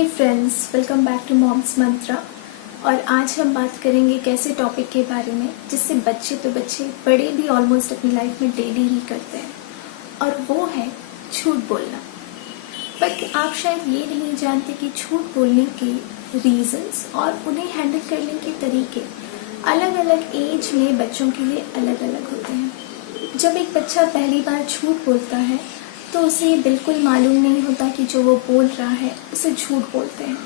Hey friends, welcome back to mom's mantra. और आज हम बात करेंगे एक ऐसे टॉपिक के बारे में जिससे बच्चे तो बच्चे बड़े भी ऑलमोस्ट अपनी लाइफ में डेली ही करते हैं, और वो है झूठ बोलना। पर आप शायद ये नहीं जानते कि झूठ बोलने के रीजंस और उन्हें हैंडल करने के तरीके अलग अलग एज में बच्चों के लिए अलग अलग होते हैं। जब एक बच्चा पहली बार झूठ बोलता है तो उसे ये बिल्कुल मालूम नहीं होता कि जो वो बोल रहा है उसे झूठ बोलते हैं।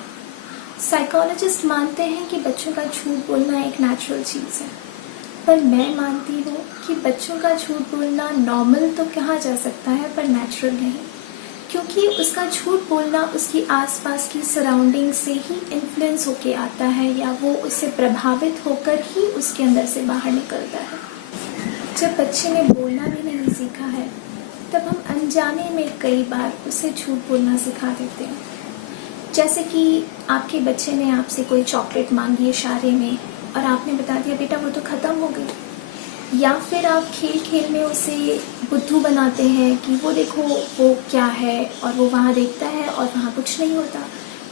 साइकोलॉजिस्ट मानते हैं कि बच्चों का झूठ बोलना एक नेचुरल चीज़ है, पर मैं मानती हूँ कि बच्चों का झूठ बोलना नॉर्मल तो कहा जा सकता है पर नेचुरल नहीं, क्योंकि उसका झूठ बोलना उसकी आसपास की सराउंडिंग से ही इन्फ्लुएंस होके आता है, या वो उससे प्रभावित होकर ही उसके अंदर से बाहर निकलता है। जब बच्चे ने बोलना भी नहीं सीखा है तब हम अनजाने में कई बार उसे झूठ बोलना सिखा देते हैं। जैसे कि आपके बच्चे ने आपसे कोई चॉकलेट मांगी इशारे में और आपने बता दिया बेटा वो तो ख़त्म हो गई, या फिर आप खेल खेल में उसे बुद्धू बनाते हैं कि वो देखो वो क्या है, और वो वहाँ देखता है और वहाँ कुछ नहीं होता।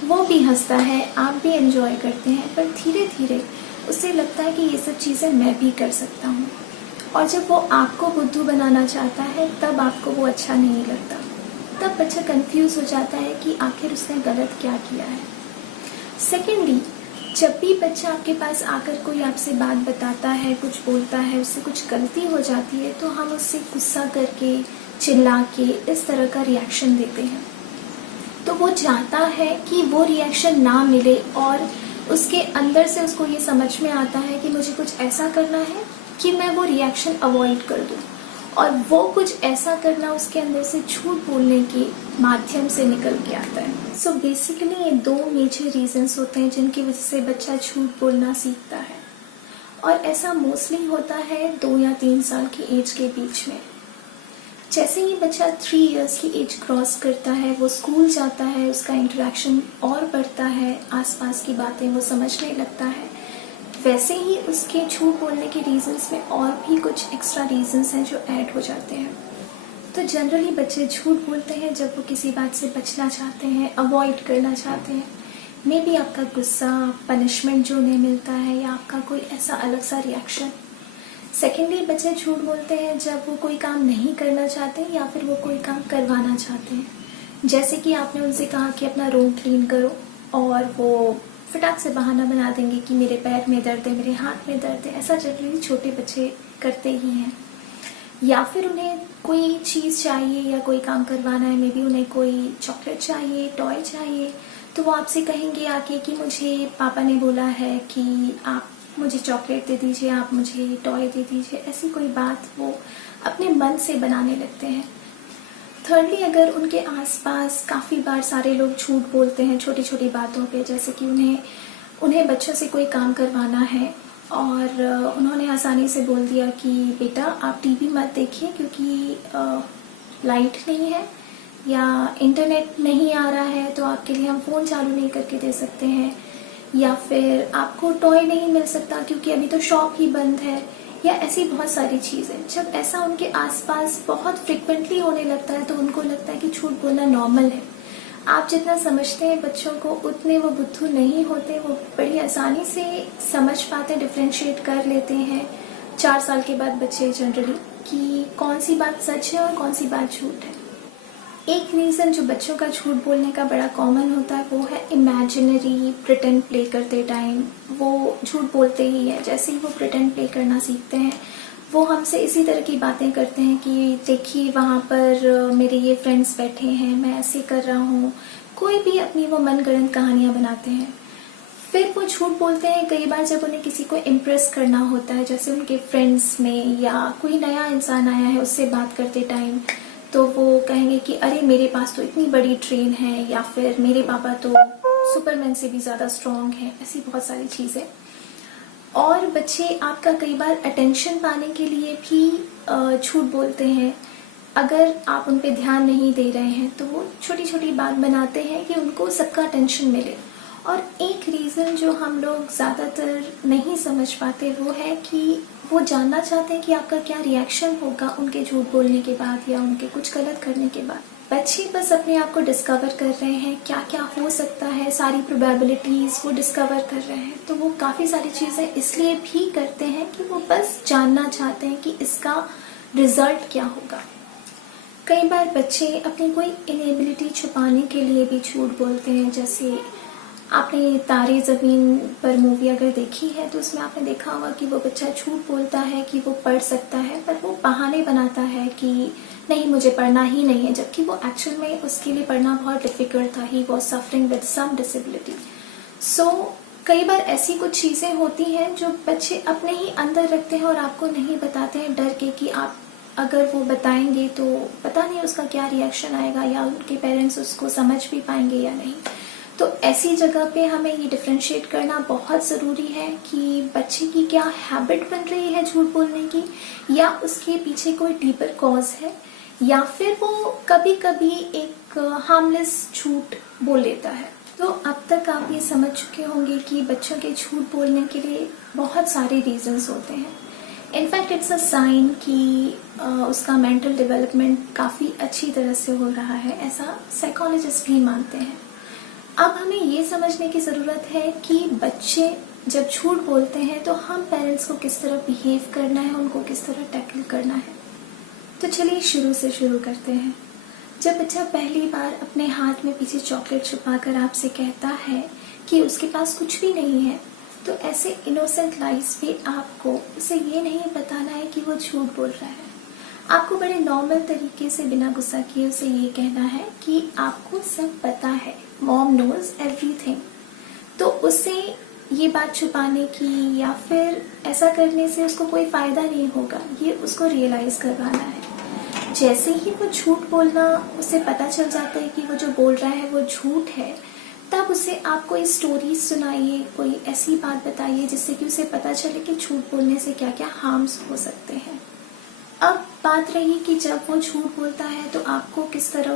वो भी हंसता है, आप भी एंजॉय करते हैं, पर धीरे धीरे उसे लगता है कि ये सब चीज़ें मैं भी कर सकता हूँ। और जब वो आपको बुद्धू बनाना चाहता है तब आपको वो अच्छा नहीं लगता। तब बच्चा कंफ्यूज हो जाता है कि आखिर उसने गलत क्या किया है। सेकेंडली, जब भी बच्चा आपके पास आकर कोई आपसे बात बताता है, कुछ बोलता है, उससे कुछ गलती हो जाती है तो हम उससे गुस्सा करके, चिल्ला के इस तरह का रिएक्शन देते हैं। तो वो चाहता है कि वो रिएक्शन ना मिले, और उसके अंदर से उसको ये समझ में आता है कि मुझे कुछ ऐसा करना है कि मैं वो रिएक्शन अवॉइड कर दूं, और वो कुछ ऐसा करना उसके अंदर से झूठ बोलने के माध्यम से निकल के आता है। सो बेसिकली ये दो मेजर रीजंस होते हैं जिनकी वजह से बच्चा झूठ बोलना सीखता है, और ऐसा मोस्टली होता है 2 या 3 साल की एज के बीच में। जैसे ही बच्चा 3 इयर्स की एज क्रॉस करता है, वो स्कूल जाता है, उसका इंटरेक्शन और बढ़ता है, आसपास की बातें वो समझने लगता है, वैसे ही उसके झूठ बोलने के रीजंस में और भी कुछ एक्स्ट्रा रीजंस हैं जो ऐड हो जाते हैं। तो जनरली बच्चे झूठ बोलते हैं जब वो किसी बात से बचना चाहते हैं, अवॉइड करना चाहते हैं। मे बी आपका गुस्सा, पनिशमेंट जो उन्हें मिलता है, या आपका कोई ऐसा अलग सा रिएक्शन। सेकेंडली, बच्चे झूठ बोलते हैं जब वो कोई काम नहीं करना चाहते या फिर वो कोई काम करवाना चाहते हैं। जैसे कि आपने उनसे कहा कि अपना रूम क्लीन करो, और वो फटाक से बहाना बना देंगे कि मेरे पैर में दर्द है, मेरे हाथ में दर्द है। ऐसा जनरली छोटे बच्चे करते ही हैं। या फिर उन्हें कोई चीज़ चाहिए या कोई काम करवाना है, मे बी उन्हें कोई चॉकलेट चाहिए, टॉय चाहिए, तो वो आपसे कहेंगे आके कि मुझे पापा ने बोला है कि आप मुझे चॉकलेट दे दीजिए, आप मुझे टॉय दे दीजिए। ऐसी कोई बात वो अपने मन से बनाने लगते हैं। थर्डली, अगर उनके आसपास काफ़ी बार सारे लोग झूठ बोलते हैं छोटी छोटी बातों पे, जैसे कि उन्हें बच्चों से कोई काम करवाना है और उन्होंने आसानी से बोल दिया कि बेटा आप टीवी मत देखिए क्योंकि लाइट नहीं है या इंटरनेट नहीं आ रहा है, तो आपके लिए हम फ़ोन चालू नहीं करके दे सकते हैं, या फिर आपको टॉय नहीं मिल सकता क्योंकि अभी तो शॉप ही बंद है, या ऐसी बहुत सारी चीज़ें। जब ऐसा उनके आसपास बहुत फ्रिक्वेंटली होने लगता है तो उनको लगता है कि झूठ बोलना नॉर्मल है। आप जितना समझते हैं बच्चों को उतने वो बुद्धू नहीं होते, वो बड़ी आसानी से समझ पाते, डिफ्रेंशिएट कर लेते हैं 4 साल के बाद बच्चे जनरली कि कौन सी बात सच है और कौन सी बात झूठ है। एक रीज़न जो बच्चों का झूठ बोलने का बड़ा कॉमन होता है वो है इमेजिनरी प्रिटेंड प्ले करते टाइम वो झूठ बोलते ही है। जैसे ही वो प्रिटेंड प्ले करना सीखते हैं वो हमसे इसी तरह की बातें करते हैं कि देखिए वहाँ पर मेरे ये फ्रेंड्स बैठे हैं, मैं ऐसे कर रहा हूँ। कोई भी अपनी वो मनगढ़ंत कहानियाँ बनाते हैं। फिर वो झूठ बोलते हैं कई बार जब उन्हें किसी को इम्प्रेस करना होता है, जैसे उनके फ्रेंड्स में या कोई नया इंसान आया है उससे बात करते टाइम, तो वो कहेंगे कि अरे मेरे पास तो इतनी बड़ी ट्रेन है, या फिर मेरे पापा तो सुपरमैन से भी ज़्यादा स्ट्रॉन्ग है। ऐसी बहुत सारी चीज़ें। और बच्चे आपका कई बार अटेंशन पाने के लिए भी झूठ बोलते हैं। अगर आप उन पे ध्यान नहीं दे रहे हैं तो वो छोटी छोटी बात बनाते हैं कि उनको सबका अटेंशन मिले, और एक रीज़न जो हम लोग ज़्यादातर नहीं समझ पाते वो है कि वो जानना चाहते हैं कि आपका क्या रिएक्शन होगा उनके झूठ बोलने के बाद या उनके कुछ गलत करने के बाद। बच्चे बस अपने आप को डिस्कवर कर रहे हैं, क्या क्या हो सकता है, सारी प्रोबेबिलिटीज़ वो डिस्कवर कर रहे हैं। तो वो काफ़ी सारी चीज़ें इसलिए भी करते हैं कि वो बस जानना चाहते हैं कि इसका रिजल्ट क्या होगा। कई बार बच्चे अपनी कोई इनेबिलिटी छुपाने के लिए भी झूठ बोलते हैं। जैसे आपने तारे ज़मीन पर मूवी अगर देखी है तो उसमें आपने देखा होगा कि वो बच्चा झूठ बोलता है कि वो पढ़ सकता है, पर वो बहाने बनाता है कि नहीं मुझे पढ़ना ही नहीं है, जबकि वो एक्चुअल में उसके लिए पढ़ना बहुत डिफ़िकल्ट था। He was suffering with some disability. So कई बार ऐसी कुछ चीज़ें होती हैं जो बच्चे अपने ही अंदर रखते हैं और आपको नहीं बताते हैं, डर के कि आप अगर वो बताएंगे तो पता नहीं उसका क्या रिएक्शन आएगा या उनके पेरेंट्स उसको समझ भी पाएंगे या नहीं। तो ऐसी जगह पे हमें ये डिफ्रेंशिएट करना बहुत ज़रूरी है कि बच्चे की क्या हैबिट बन रही है झूठ बोलने की, या उसके पीछे कोई डीपर कॉज है, या फिर वो कभी कभी एक हार्मलेस झूठ बोल लेता है। तो अब तक आप ये समझ चुके होंगे कि बच्चों के झूठ बोलने के लिए बहुत सारे रीजंस होते हैं। इनफैक्ट इट्स अ साइन कि उसका मेंटल डेवलपमेंट काफ़ी अच्छी तरह से हो रहा है, ऐसा साइकोलॉजिस्ट भी मानते हैं। अब हमें ये समझने की ज़रूरत है कि बच्चे जब झूठ बोलते हैं तो हम पेरेंट्स को किस तरह बिहेव करना है, उनको किस तरह टैकल करना है। तो चलिए शुरू से शुरू करते हैं। जब बच्चा पहली बार अपने हाथ में पीछे चॉकलेट छुपाकर आपसे कहता है कि उसके पास कुछ भी नहीं है, तो ऐसे इनोसेंट लाइज पे आपको उसे ये नहीं बताना है कि वो झूठ बोल रहा है। आपको बड़े नॉर्मल तरीके से बिना गुस्सा किए उसे ये कहना है कि आपको सब पता है, मॉम नोज एवरीथिंग। तो उससे ये बात छुपाने की या फिर ऐसा करने से उसको कोई फ़ायदा नहीं होगा, ये उसको रियलाइज़ करवाना है। जैसे ही वो झूठ बोलना उसे पता चल जाता है कि वो जो बोल रहा है वो झूठ है, तब उसे आप कोई स्टोरी सुनाइए, कोई ऐसी बात बताइए जिससे कि उसे पता चले कि झूठ बोलने से क्या क्या हार्म्स हो सकते हैं। अब बात रही कि जब वो झूठ बोलता है तो आपको किस तरह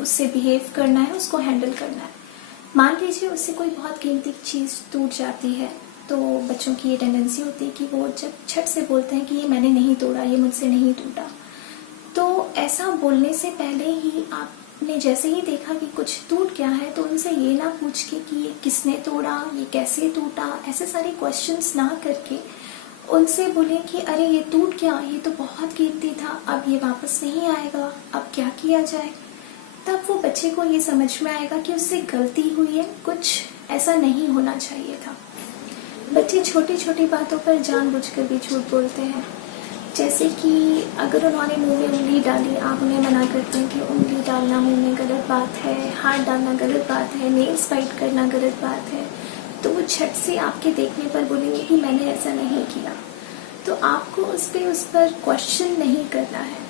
उससे बिहेव करना है, उसको हैंडल करना है। मान लीजिए उससे कोई बहुत कीमती चीज़ टूट जाती है, तो बच्चों की ये टेंडेंसी होती है कि वो जब झट से बोलते हैं कि ये मैंने नहीं तोड़ा, ये मुझसे नहीं टूटा। तो ऐसा बोलने से पहले ही आपने जैसे ही देखा कि कुछ टूट गया है तो उनसे ये ना पूछ के कि ये किसने तोड़ा, ये कैसे टूटा, ऐसे सारे क्वेश्चंस ना करके उनसे बोले कि अरे ये टूट गया, ये तो बहुत कीमती था, अब ये वापस नहीं आएगा, अब क्या किया जाए। तब वो बच्चे को ये समझ में आएगा कि उससे गलती हुई है, कुछ ऐसा नहीं होना चाहिए था। बच्चे छोटी छोटी बातों पर जानबूझकर भी झूठ बोलते हैं। जैसे कि अगर उन्होंने मुंह में उंगली डाली, आप उन्हें मना करते हैं कि उंगली डालना मुंह में गलत बात है, हाथ डालना गलत बात है, नेल्स बाइट करना गलत बात है, तो वो झट से आपके देखने पर बोलेंगे कि मैंने ऐसा नहीं किया। तो आपको उस पर क्वेश्चन नहीं करना है।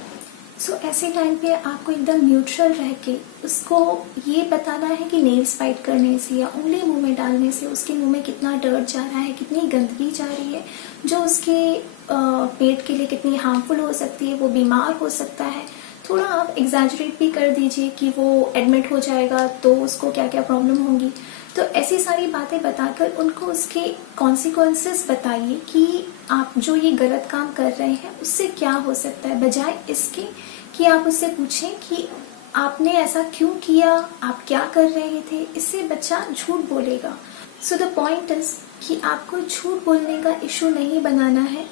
सो ऐसे टाइम पे आपको एकदम न्यूट्रल रह के उसको ये बताना है कि नेल्स बाइट करने से या उंगली मुंह में डालने से उसके मुंह में कितना डर्ट जा रहा है, कितनी गंदगी जा रही है, जो उसके पेट के लिए कितनी हार्मफुल हो सकती है, वो बीमार हो सकता है। थोड़ा आप एग्जैजरेट भी कर दीजिए कि वो एडमिट हो जाएगा तो उसको क्या क्या प्रॉब्लम होगी। तो ऐसी सारी बातें बताकर उनको उसके कॉन्सिक्वेंसेस बताइए कि आप जो ये गलत काम कर रहे हैं उससे क्या हो सकता है, बजाय इसके कि आप उससे पूछें कि आपने ऐसा क्यों किया, आप क्या कर रहे थे। इससे बच्चा झूठ बोलेगा। सो द पॉइंट इज कि आपको झूठ बोलने का इशू नहीं बनाना है,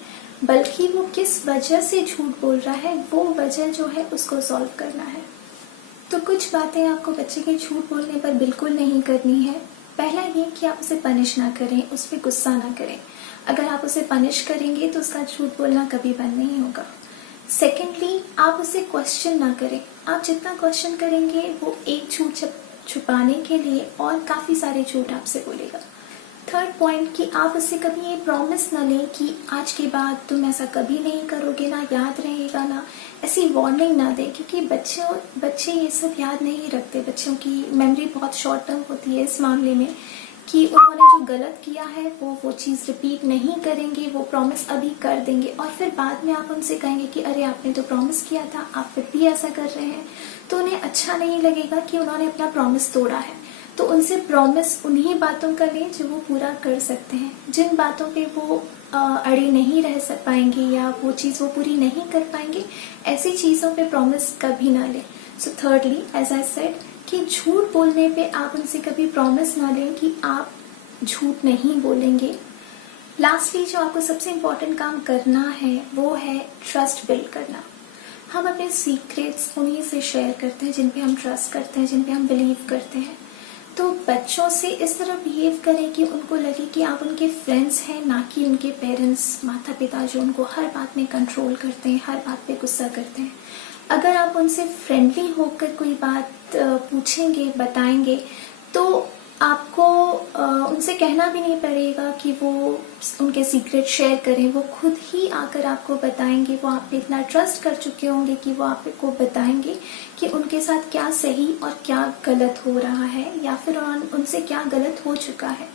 बल्कि वो किस वजह से झूठ बोल रहा है वो वजह जो है उसको सॉल्व करना है। तो कुछ बातें आपको बच्चे के झूठ बोलने पर बिल्कुल नहीं करनी है। पहला ये कि आप उसे पनिश ना करें, उस पर गुस्सा ना करें। अगर आप उसे पनिश करेंगे तो उसका झूठ बोलना कभी बंद नहीं होगा। सेकेंडली, आप उसे क्वेश्चन ना करें। आप जितना क्वेश्चन करेंगे वो एक झूठ छुपाने के लिए और काफ़ी सारे झूठ आपसे बोलेगा। थर्ड पॉइंट कि आप उससे कभी ये प्रॉमिस ना लें कि आज के बाद तुम ऐसा कभी नहीं करोगे, ना याद रहेगा, ना ऐसी वार्निंग ना दें, क्योंकि बच्चे ये सब याद नहीं रखते। बच्चों की मेमोरी बहुत शॉर्ट टर्म होती है इस मामले में कि उन्होंने जो गलत किया है वो चीज़ रिपीट नहीं करेंगे, वो प्रॉमिस अभी कर देंगे और फिर बाद में आप उनसे कहेंगे कि अरे आपने तो प्रॉमिस किया था, आप फिर भी ऐसा कर रहे हैं, तो उन्हें अच्छा नहीं लगेगा कि उन्होंने अपना प्रॉमिस तोड़ा है। तो उनसे प्रॉमिस उन्हीं बातों का लें जो वो पूरा कर सकते हैं। जिन बातों पे वो अड़े नहीं रह सक पाएंगे या वो चीज़ वो पूरी नहीं कर पाएंगे, ऐसी चीज़ों पे प्रॉमिस कभी ना लें। सो थर्डली, एज आई सेड, कि झूठ बोलने पे आप उनसे कभी प्रॉमिस ना लें कि आप झूठ नहीं बोलेंगे। लास्टली, जो आपको सबसे इम्पोर्टेंट काम करना है वो है ट्रस्ट बिल्ड करना। हम अपने सीक्रेट्स उन्हीं से शेयर करते हैं जिन पे हम ट्रस्ट करते हैं, जिन पे हम बिलीव करते हैं। तो बच्चों से इस तरह बिहेव करें कि उनको लगे कि आप उनके फ्रेंड्स हैं, ना कि उनके पेरेंट्स, माता पिता जो उनको हर बात में कंट्रोल करते हैं, हर बात पे गुस्सा करते हैं। अगर आप उनसे फ्रेंडली होकर कोई बात पूछेंगे, बताएंगे, तो आपको उनसे कहना भी नहीं पड़ेगा कि वो उनके सीक्रेट शेयर करें। वो खुद ही आकर आपको बताएंगे। वो आप पे इतना ट्रस्ट कर चुके होंगे कि वो आपको बताएंगे कि उनके साथ क्या सही और क्या गलत हो रहा है, या फिर उनसे क्या गलत हो चुका है।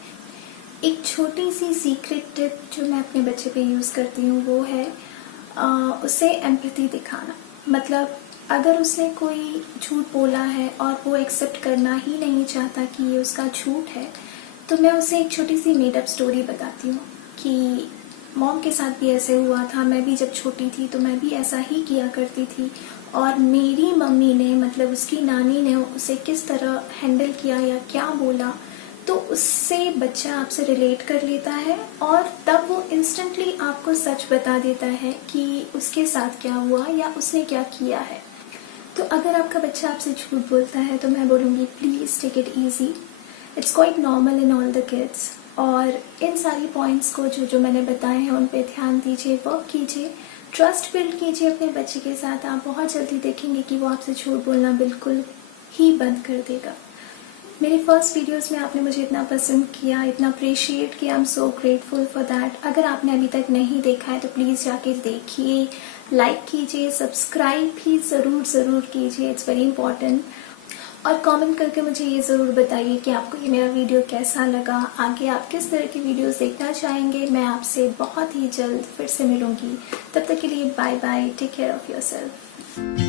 एक छोटी सी सीक्रेट टिप जो मैं अपने बच्चे पे यूज़ करती हूँ वो है उसे एम्पैथी दिखाना। मतलब अगर उसने कोई झूठ बोला है और वो एक्सेप्ट करना ही नहीं चाहता कि ये उसका झूठ है, तो मैं उसे एक छोटी सी मेडअप स्टोरी बताती हूँ कि मॉम के साथ भी ऐसे हुआ था, मैं भी जब छोटी थी तो मैं भी ऐसा ही किया करती थी, और मेरी मम्मी ने, मतलब उसकी नानी ने, उसे किस तरह हैंडल किया या क्या बोला। तो उससे बच्चा आपसे रिलेट कर लेता है और तब वो इंस्टेंटली आपको सच बता देता है कि उसके साथ क्या हुआ या उसने क्या किया है। तो अगर आपका बच्चा आपसे झूठ बोलता है तो मैं बोलूँगी please take it easy, it's quite normal in all the kids. और इन सारी पॉइंट्स को जो मैंने बताए हैं उन पे ध्यान दीजिए, वर्क कीजिए, ट्रस्ट बिल्ड कीजिए अपने बच्चे के साथ। आप बहुत जल्दी देखेंगे कि वो आपसे झूठ बोलना बिल्कुल ही बंद कर देगा। मेरी फर्स्ट वीडियोस में आपने मुझे इतना पसंद किया, इतना अप्रिशिएट किया, I am so grateful for that. अगर आपने अभी तक नहीं देखा है तो प्लीज़ जाके देखिए, लाइक कीजिए, सब्सक्राइब भी ज़रूर कीजिए, इट्स वेरी इंपॉर्टेंट। और कमेंट करके मुझे ये ज़रूर बताइए कि आपको ये मेरा वीडियो कैसा लगा, आगे आप किस तरह की वीडियोस देखना चाहेंगे। मैं आपसे बहुत ही जल्द फिर से मिलूंगी। तब तक के लिए bye bye, take care of yourself.